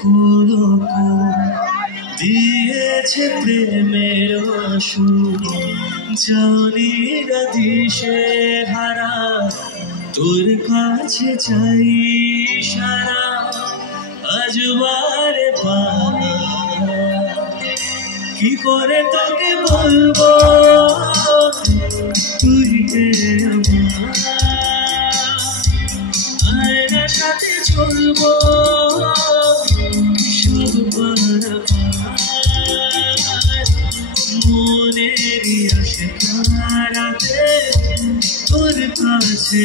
কুলো দিয়েছে প্রেমের মাসুর জানি না দিশে হারা তোর কাছে চাই সারা আজ বারে কি করে তোকে বলবো তুই কে আমার সাথে চলবো সব মনেরই আসে তারাতে তোর কাছে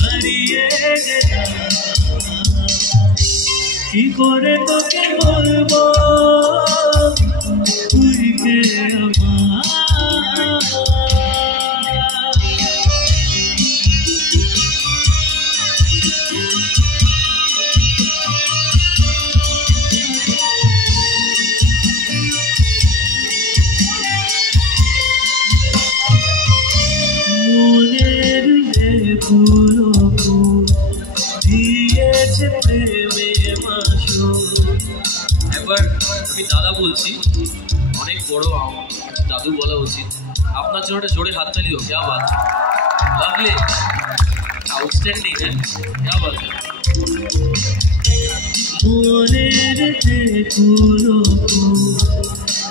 হারিয়ে গেলাম কি করে তোকে বলবো তুই কে মনের ফুলো দিয়েছে প্রেমে একবার আমি দাদা বলছি, অনেক বড় দাদু বলা উচিত। আপনার জন্য একটা জোরে হাততালি হোক। क्या बात, লাভলি, আউটস্ট্যান্ডিং। হ্যাঁ, क्या बात। মনের ফুলো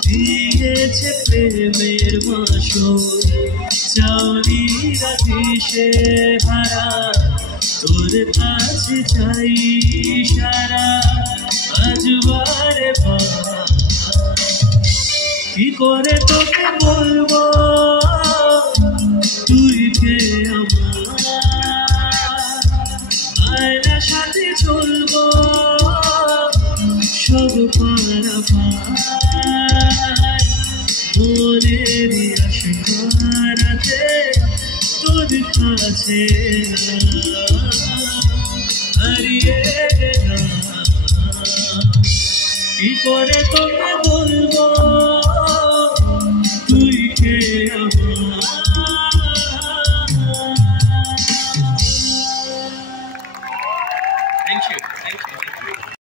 দিয়েছে প্রেমের বাসর চাউনি রাতিশে হারা তোর কাছে চাই সারা আজ বারে কি করে তোকে বলবো তুই কে আমার সাথে চলবো সব মনেরই আসে তারাতে তোর কাছে হারিয়ে গেলাম কি করে তোকে